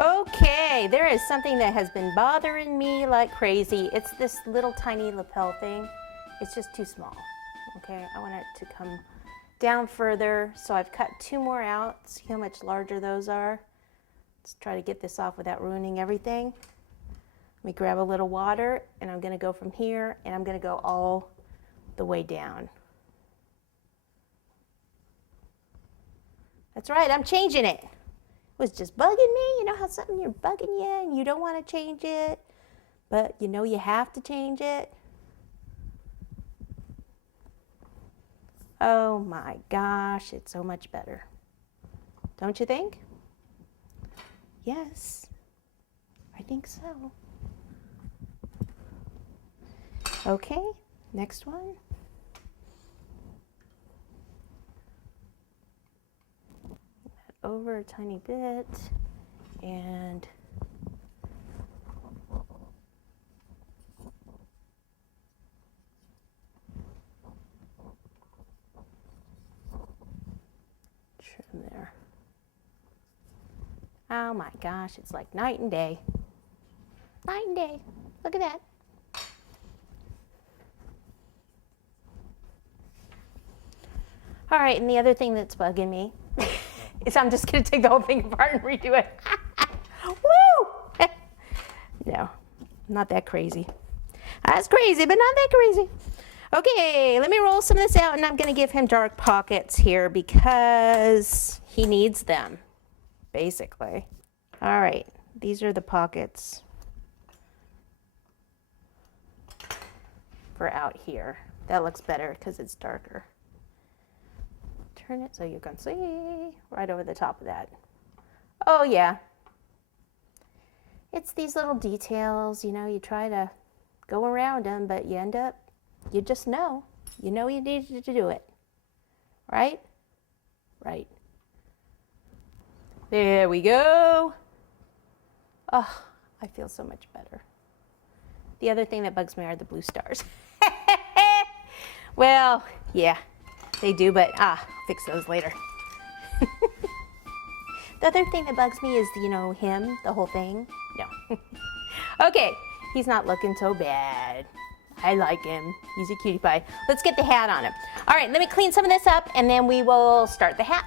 Okay, there is something that has been bothering me like crazy. It's this little tiny lapel thing. It's just too small. Okay, I want it to come down further, so I've cut 2 more out. See how much larger those are? Let's try to get this off without ruining everything. Let me grab a little water, and I'm going to go from here, and I'm going to go all the way down. That's right, I'm changing it. It was just bugging me. You know how something you're bugging you and you don't want to change it, but you know you have to change it? Oh my gosh, it's so much better. Don't you think? Yes, I think so. Okay, next one. Over a tiny bit and trim there. Oh my gosh, it's like night and day. Night and day. Look at that. All right, and the other thing that's bugging me is I'm just going to take the whole thing apart and redo it. Woo! No, not that crazy. That's crazy, but not that crazy. Okay, let me roll some of this out, and I'm going to give him dark pockets here because he needs them, basically. All right, these are the pockets for out here. That looks better because it's darker. Turn it so you can see right over the top of that. Oh yeah, it's these little details, you know, you try to go around them, but you end up, you just know, you needed to do it, right? Right. There we go. Oh, I feel so much better. The other thing that bugs me are the blue stars. Well, yeah. They do, but I'll fix those later. The other thing that bugs me is, you know, him, the whole thing. No. Okay, he's not looking so bad. I like him. He's a cutie pie. Let's get the hat on him. All right, let me clean some of this up, and then we will start the hat.